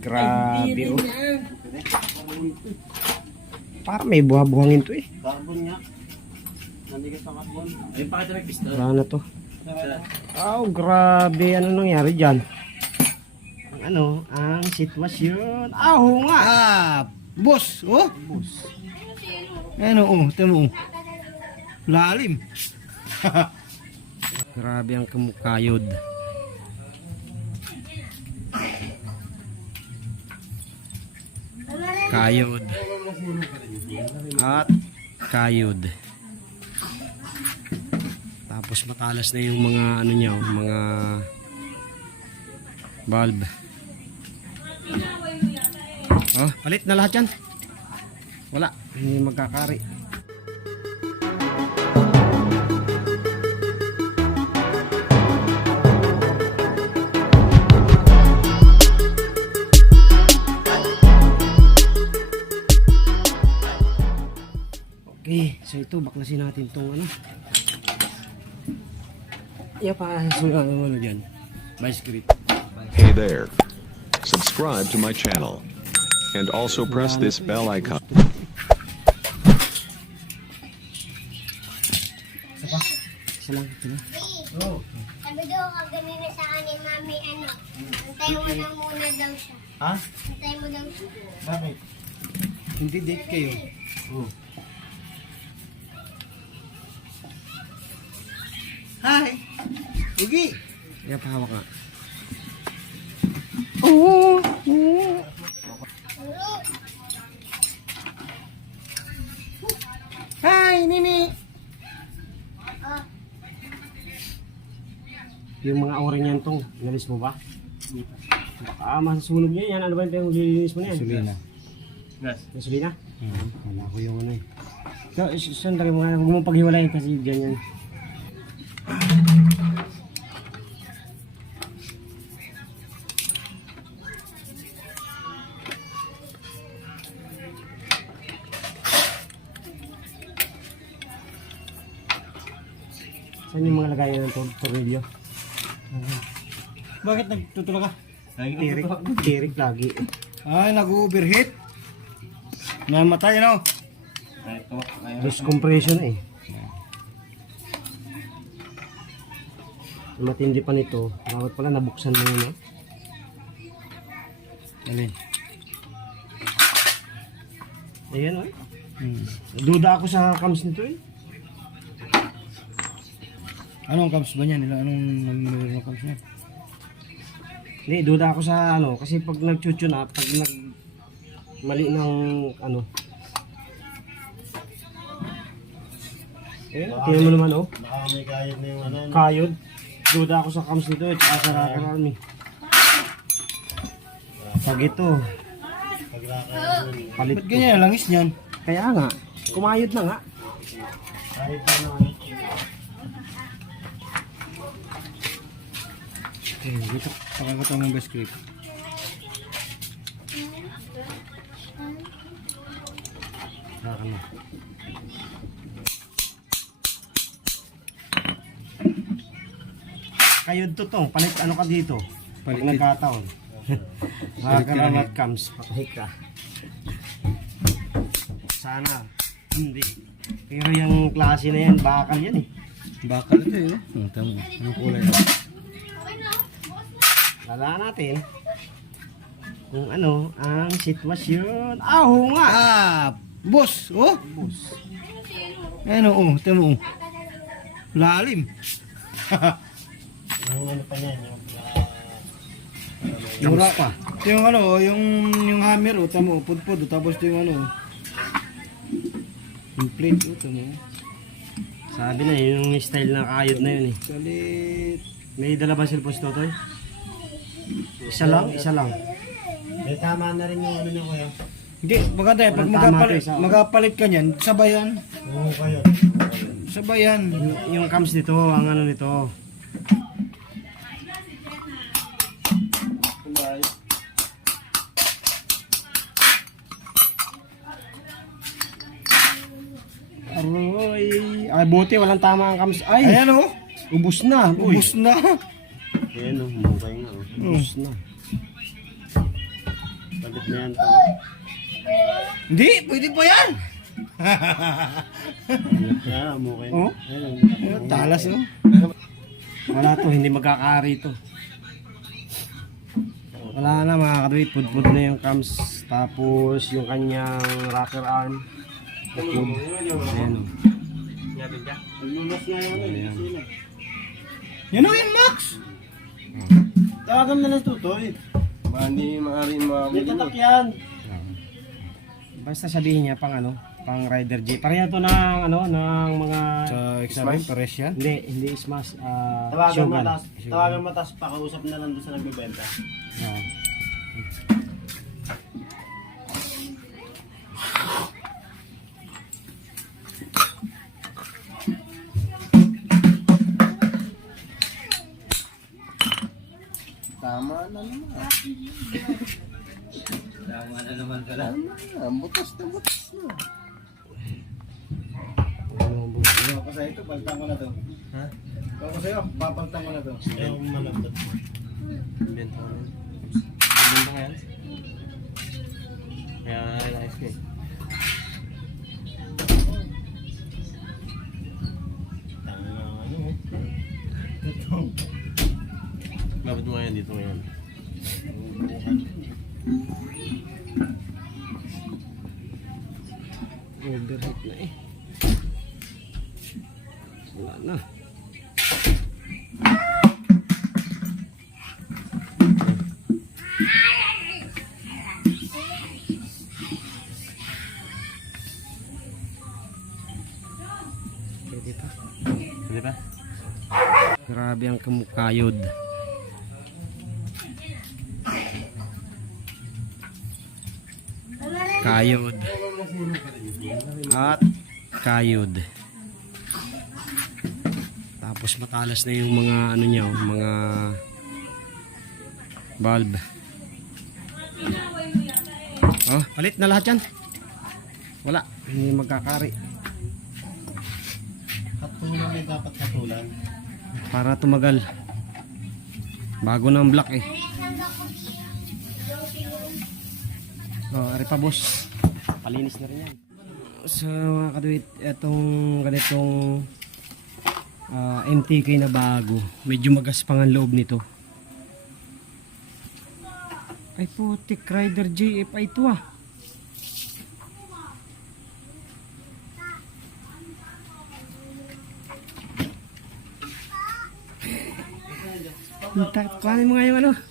Grabe oh. Parang may buha-buhangin to eh. Carbon nga. Nandigas ang carbon. Ayun pa kita nag-pistol. Wala na to. Oh, grabe. Ano nangyari dyan? Ang sitwasyon. Nga. Boss, oh. Boss. Ano, oh, tamo. Lalim. Grabe ang kamukayod. Kayod. At kayod. Tapos matalas na yung mga ano niya, mga bulb. Oh, palit na lahat yan. Wala, hindi magkakari. Okay, so ito baklasin natin tong ano. Ano dyan? Bicycle. Hey there. Subscribe to my channel. And also press this bell icon. Isa lang, ito na. Sabi daw kanina sa akin, mami, antay mo na muna daw siya. Ha? Antay mo daw siya. Bakit? Hindi date kayo. Oh. Hi. Ugi. Kaya pahawak nga. Hi, Nini. Yung mga orange yan tong, inalis mo ba? Baka masusunog niya yan. Ano ba yung lilinis mo na yan? Gasolina. Gas. Gasolina? Wala ko yung ano eh. So, sandali mo nga, huwag mong paghiwalayin kasi dyan yan. Saan yung mga lagayan ng tornilyo? Bakit nagtutulak ka? Tirik lagi. Ay, nag-overheat. Namatay, no? Loose compression eh. Matindi pa nito. Dapat pala nabuksan mo yun. Alin? Ayan o. Duda ako sa cams nito eh. Anong cams ba niyan? Anong cams niya? Hindi, duda ako sa ano. Kasi pag nag-tune up, pag mali ng ano. Tingnan mo naman oh. Baka may kayod na yung ano. Kayod. Duda ako sa cams nito at saka sa Rakarami. Pag ito, palit Ba't ganyan langis niyan? Kaya nga, kumayod na nga. Kahit na ano. Okay, dito. Pakakataw ng best grip. Saka na. Kayod to tong, palit ano ka dito? Palit nagkataon. Makakaramat comes, pakahik ka. Sana, hindi. Pero yung klase na yan, bakal yan eh. Bakal ito eh. Tama. Anong kulay? Lala natin kung ano ang sitwasyon. Nga! Boss, oh. Boss. Ano, oh, tamo. Lalim. Yung ano pa yan, Yung pa. Yung ano, yung hammer, oh, tamo, pudpud, tapos yung ano, yung plate, oh, tamo. Sabi na yung style na kayod na yun eh. Salit. May dala ba cellphone to, Toy? Isa lang? Eh, tama na rin yung ano niya, kuya. Hindi, maganda eh. Pag magapalit ka niyan, sabayan. Oo, kayo. Sabayan. Yung cams nito, ang ano nito. Aroy. Ay, buti, walang tama ang cams. Ay, Ayan, oh. ubus na. Ubus na. Ayan, mukay nga. Ubus na. Pagkat na yan. Hindi, pwede pa yan. Kaya, mukha yun. Oh? Ayun, Talas oh. Wala to, hindi magkakari to. Wala na mga kadwit, pudpud na yung cams. Tapos yung kanyang rocker arm. Pudpud. Ayan o. Ayan. Yan o yun, Max. Tawagan na lang tutoy. Hindi maaaring Hindi tatak yan. Basta sabihin niya pang ano, pang Rider J. Pareha to ng ano, ng mga Sa examen, pares yan. hindi smash, Tawagan mo tas pakausap na lang doon sa nagbebenta. Tama na naman. Tama na naman ka lang. Butas na butas na. Ako sa'yo ito, palitan ko na to. Ha? Ako sa'yo, papalitan ko na to. Ayaw malambot. Benta ka yan? Kaya nais ko eh. Bakit mo ngayon dito ngayon? Overheat na eh. Wala na. Pwede pa? Pwede pa? Grabe ang kamukayod. Kayod. At kayod. Tapos matalas na yung mga ano niya, mga bulb. Oh, palit na lahat yan. Wala, hindi magkakari. Hatulan ay dapat hatulan. Para tumagal. Bago ng block eh. Oh, ari pa boss. Palinis na rin yan. So mga kadwit, etong ganitong MTK na bago. Medyo magaspang ang loob nito. Ay putik, Rider JF ay ito ah. Kuhanin mo nga yung ano.